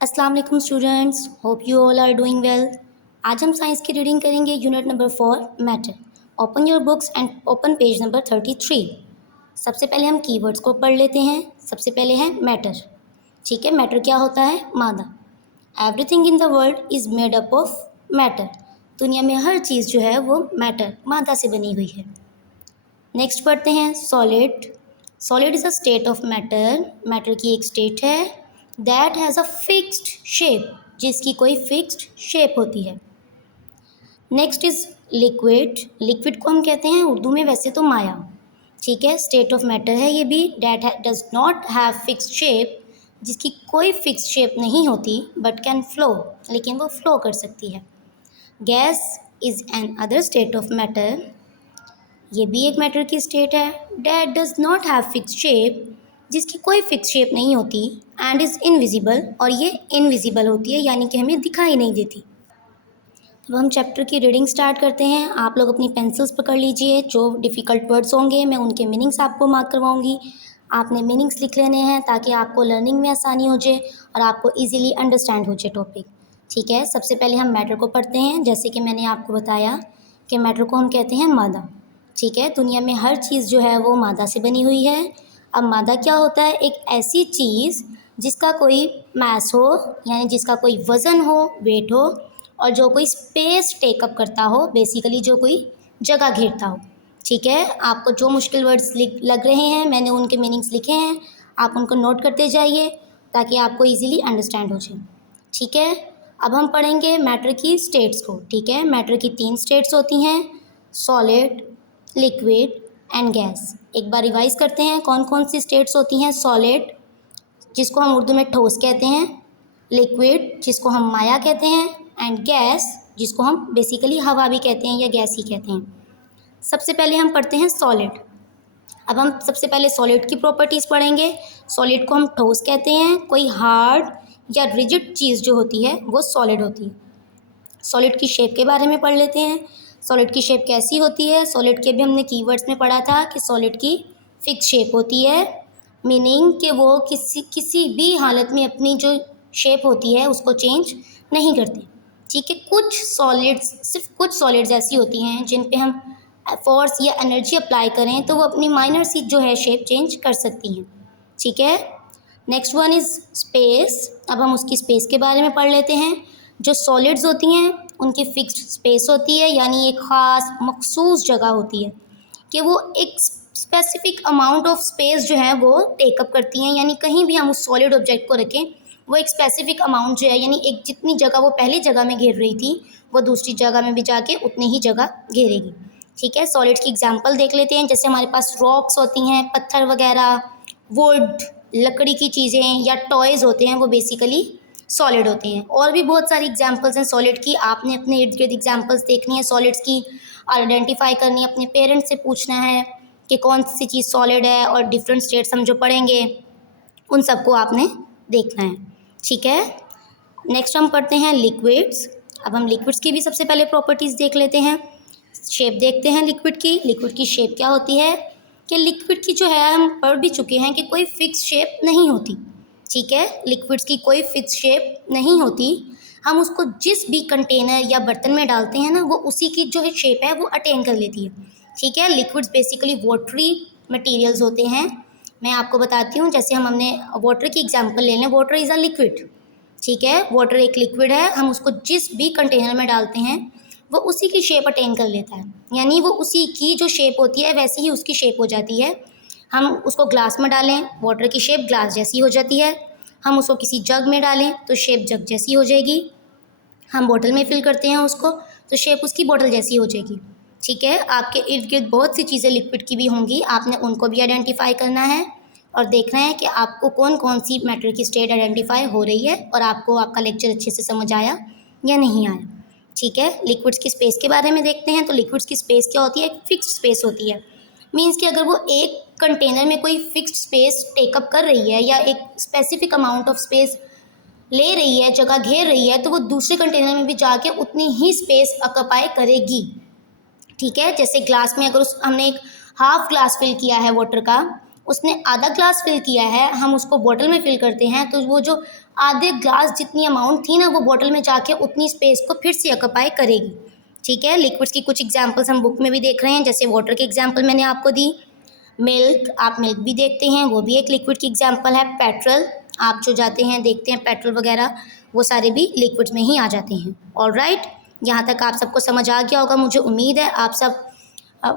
अस्सलाम वालेकुम students, hope you all are doing well. आज हम साइंस की रीडिंग करेंगे unit number 4 matter. Open your books and open page number 33। सबसे पहले हम कीवर्ड्स को पढ़ लेते हैं। सबसे पहले है मैटर। ठीक है, मैटर क्या होता है? मादा। Everything in the world is made up of matter. दुनिया में हर चीज़ जो है वो मैटर, मादा से बनी हुई है। नेक्स्ट पढ़ते हैं solid. Solid is a state of matter. Matter की एक स्टेट है that has a fixed shape, जिसकी कोई फिक्स्ड शेप होती है। Next is liquid. लिक्विड को हम कहते हैं उर्दू में वैसे तो माया। ठीक है, स्टेट ऑफ मैटर है ये भी, that does not have fixed shape, जिसकी कोई फिक्स्ड शेप नहीं होती बट कैन फ्लो, लेकिन वो फ्लो कर सकती है। Gas is an other state of matter. ये भी एक मैटर की स्टेट है that does not have fix shape, जिसकी कोई फिक्स शेप नहीं होती, एंड इज़ इनविजिबल, और ये इनविजिबल होती है यानी कि हमें दिखाई नहीं देती। अब हम चैप्टर की रीडिंग स्टार्ट करते हैं। आप लोग अपनी पेंसिल्स पकड़ लीजिए। जो डिफ़िकल्ट वर्ड्स होंगे मैं उनके मीनिंग्स आपको मार्क करवाऊंगी। आपने मीनिंग्स लिख लेने हैं ताकि आपको लर्निंग में आसानी हो जाए और आपको ईजिली अंडरस्टैंड हो जाए टॉपिक। ठीक है, सबसे पहले हम मैटर को पढ़ते हैं। जैसे कि मैंने आपको बताया कि मैटर को हम कहते हैं मादा। ठीक है, दुनिया में हर चीज़ जो है वो मादा से बनी हुई है। अब मादा क्या होता है? एक ऐसी चीज़ जिसका कोई मास हो, यानी जिसका कोई वज़न हो, वेट हो, और जो कोई स्पेस टेकअप करता हो, बेसिकली जो कोई जगह घेरता हो। ठीक है, आपको जो मुश्किल वर्ड्स लग रहे हैं मैंने उनके मीनिंग्स लिखे हैं, आप उनको नोट करते जाइए ताकि आपको इजीली अंडरस्टैंड हो जाए। ठीक है, अब हम पढ़ेंगे मैटर की स्टेट्स को। ठीक है, मैटर की 3 स्टेट्स होती हैं, सॉलिड, लिक्विड एंड गैस। एक बार रिवाइज करते हैं कौन कौन सी स्टेट्स होती हैं। सॉलिड, जिसको हम उर्दू में ठोस कहते हैं, लिक्विड, जिसको हम माया कहते हैं, एंड गैस, जिसको हम बेसिकली हवा भी कहते हैं या गैस ही कहते हैं। सबसे पहले हम पढ़ते हैं सॉलिड। अब हम सबसे पहले सॉलिड की प्रॉपर्टीज़ पढ़ेंगे। सॉलिड को हम ठोस कहते हैं। कोई हार्ड या रिजिड चीज़ जो होती है वो सॉलिड होती है। सॉलिड की शेप के बारे में पढ़ लेते हैं। सॉलिड की शेप कैसी होती है? सॉलिड के भी हमने कीवर्ड्स में पढ़ा था कि सॉलिड की फिक्स शेप होती है, मीनिंग कि वो किसी भी हालत में अपनी जो शेप होती है उसको चेंज नहीं करते। ठीक है, कुछ सॉलिड्स, सिर्फ कुछ सॉलिड्स ऐसी होती हैं जिन पे हम फोर्स या एनर्जी अप्लाई करें तो वो अपनी माइनर सी जो है शेप चेंज कर सकती हैं। ठीक है, नेक्स्ट वन इज़ स्पेस। अब हम उसकी स्पेस के बारे में पढ़ लेते हैं। जो सॉलिड्स होती हैं उनकी फिक्स्ड स्पेस होती है, यानी एक ख़ास मखसूस जगह होती है कि वो एक स्पेसिफिक अमाउंट ऑफ स्पेस जो है वो टेकअप करती हैं, यानी कहीं भी हम उस सॉलिड ऑब्जेक्ट को रखें वो एक स्पेसिफिक अमाउंट जो है, यानी एक जितनी जगह वो पहली जगह में घेर रही थी वो दूसरी जगह में भी जाके उतनी ही जगह घेरेगी। ठीक है, सॉलिड्स की एग्जांपल देख लेते हैं। जैसे हमारे पास रॉक्स होती हैं, पत्थर वगैरह, वुड, लकड़ी की चीज़ें या टॉयज़ होते हैं, वो बेसिकली सॉलिड होते हैं। और भी बहुत सारी एग्जांपल्स हैं सॉलिड की। आपने अपने इर्द गिर्द एग्जांपल्स देखनी है सॉलिड्स की, आइडेंटिफाई करनी है, अपने पेरेंट्स से पूछना है कि कौन सी चीज़ सॉलिड है, और डिफरेंट स्टेट्स हम जो पढ़ेंगे उन सबको आपने देखना है। ठीक है, नेक्स्ट हम पढ़ते हैं लिक्विड्स। अब हम लिक्विड्स की भी सबसे पहले प्रॉपर्टीज़ देख लेते हैं। शेप देखते हैं लिक्विड की। लिक्विड की शेप क्या होती है कि लिक्विड की जो है हम पढ़ भी चुके हैं कि कोई फिक्स शेप नहीं होती। ठीक है, लिक्विड्स की कोई फिक्स शेप नहीं होती। हम उसको जिस भी कंटेनर या बर्तन में डालते हैं ना, वो उसी की जो है शेप है वो अटेन कर लेती है। ठीक है, लिक्विड्स बेसिकली वाटरी मटेरियल्स होते हैं। मैं आपको बताती हूँ, जैसे हमने वाटर की एग्जांपल ले लें। Water is a liquid. ठीक है, वाटर एक लिक्विड है। हम उसको जिस भी कंटेनर में डालते हैं वो उसी की शेप अटेन कर लेता है, यानी वो उसी की जो शेप होती है वैसी ही उसकी शेप हो जाती है। हम उसको ग्लास में डालें, वाटर की शेप ग्लास जैसी हो जाती है। हम उसको किसी जग में डालें तो शेप जग जैसी हो जाएगी। हम बोतल में फिल करते हैं उसको तो शेप उसकी बोतल जैसी हो जाएगी। ठीक है, आपके इर्द गिर्द बहुत सी चीज़ें लिक्विड की भी होंगी, आपने उनको भी आइडेंटिफाई करना है और देखना है कि आपको कौन कौन सी मैटर की स्टेट आइडेंटिफाई हो रही है और आपको आपका लेक्चर अच्छे से समझ आया या नहीं आया। ठीक है, लिक्विड्स की स्पेस के बारे में देखते हैं। तो लिक्विड्स की स्पेस क्या होती है? एक फिक्स्ड स्पेस होती है। मीन्स कि अगर वो एक कंटेनर में कोई फिक्स्ड स्पेस टेकअप कर रही है या एक स्पेसिफिक अमाउंट ऑफ स्पेस ले रही है, जगह घेर रही है, तो वो दूसरे कंटेनर में भी जाके उतनी ही स्पेस ऑक्यूपाई करेगी। ठीक है, जैसे ग्लास में अगर हमने एक हाफ ग्लास फिल किया है वाटर का, उसने आधा ग्लास फिल किया है, हम उसको बॉटल में फिल करते हैं, तो वो जो आधे ग्लास जितनी अमाउंट थी ना वो बॉटल में जाके उतनी स्पेस को फिर से ऑक्यूपाई करेगी। ठीक है, लिक्विड्स की कुछ एग्जांपल्स हम बुक में भी देख रहे हैं, जैसे वाटर की एग्जांपल मैंने आपको दी। मिल्क, आप मिल्क भी देखते हैं, वो भी एक लिक्विड की एग्जांपल है। पेट्रोल, आप जो जाते हैं देखते हैं पेट्रोल वगैरह, वो सारे भी लिक्विड्स में ही आ जाते हैं। ऑलराइट, यहाँ तक आप सबको समझ आ गया होगा, मुझे उम्मीद है आप सब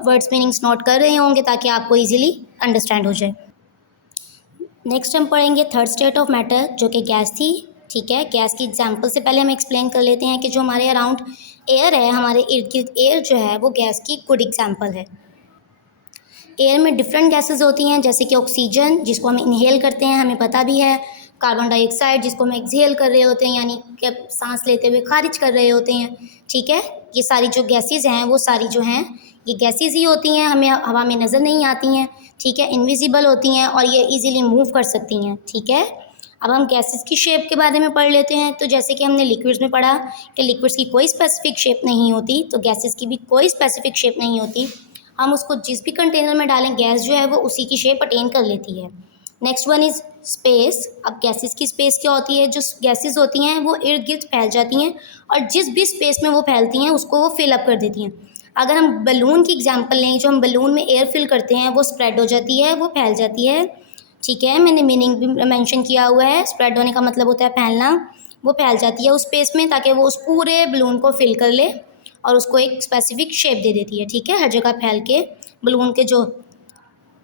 वर्ड्स मीनिंग्स नोट कर रहे होंगे ताकि आपको ईजिली अंडरस्टैंड हो जाए। नेक्स्ट हम पढ़ेंगे थर्ड स्टेट ऑफ मैटर, जो कि गैस थी। ठीक है, गैस की एग्जांपल से पहले हम एक्सप्लेन कर लेते हैं कि जो हमारे अराउंड एयर है, हमारे इर्द गिर्द एयर जो है वो गैस की गुड एग्जांपल है। एयर में डिफरेंट गैसेस होती हैं, जैसे कि ऑक्सीजन जिसको हम इनहेल करते हैं, हमें पता भी है। कार्बन डाइऑक्साइड जिसको हम एक्सहेल कर रहे होते हैं, यानी कि सांस लेते हुए खारिज कर रहे होते हैं। ठीक है, ये सारी जो गैसेस हैं वो सारी जो हैं ये गैसेस ही होती हैं, हमें हवा में नज़र नहीं आती हैं। ठीक है, इनविजिबल होती हैं और ये इजीली मूव कर सकती हैं। ठीक है, अब हम गैसेस की शेप के बारे में पढ़ लेते हैं। तो जैसे कि हमने लिक्विड्स में पढ़ा कि लिक्विड्स की कोई स्पेसिफिक शेप नहीं होती, तो गैसेस की भी कोई स्पेसिफिक शेप नहीं होती। हम उसको जिस भी कंटेनर में डालें, गैस जो है वो उसी की शेप अटेन कर लेती है। Next one is space. अब गैसेस की स्पेस क्या होती है? जो गैसेस होती हैं वो इर्द गिर्द फैल जाती हैं और जिस भी स्पेस में वो फैलती हैं उसको वो फिल अप कर देती हैं। अगर हम बलून की एग्जांपल लें, जो हम बलून में एयर फिल करते हैं वो स्प्रेड हो जाती है, वो फैल जाती है। ठीक है, मैंने मीनिंग भी मेंशन किया हुआ है, स्प्रेड होने का मतलब होता है फैलना। वो फैल जाती है उस स्पेस में ताकि वो उस पूरे बलून को फिल कर ले और उसको एक स्पेसिफिक शेप दे देती है। ठीक है, हर जगह फैल के बलून के जो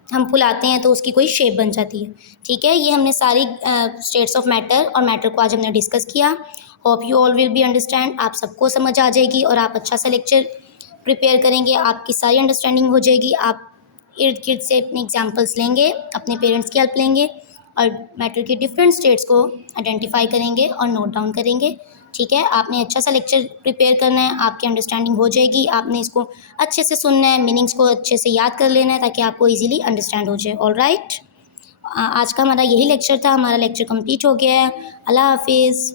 हम फुलाते हैं तो उसकी कोई शेप बन जाती है। ठीक है, ये हमने सारी स्टेट्स ऑफ मैटर और मैटर को आज हमने डिस्कस किया। Hope you all will be understand, आप सबको समझ आ जाएगी और आप अच्छा सा लेक्चर प्रिपेयर करेंगे, आपकी सारी अंडरस्टैंडिंग हो जाएगी। आप इर्द गिर्द से अपने एग्जाम्पल्स लेंगे, अपने पेरेंट्स की हेल्प लेंगे और मैटर की डिफरेंट स्टेट्स को आइडेंटिफाई करेंगे और नोट डाउन करेंगे। ठीक है, आपने अच्छा सा लेक्चर प्रिपेयर करना है, आपकी अंडरस्टैंडिंग हो जाएगी। आपने इसको अच्छे से सुनना है, मीनिंग्स को अच्छे से याद कर लेना है ताकि आपको इजीली अंडरस्टैंड हो जाए। ऑलराइट, आज का हमारा यही लेक्चर था, हमारा लेक्चर कंप्लीट हो गया है। अल्लाह हाफिज़।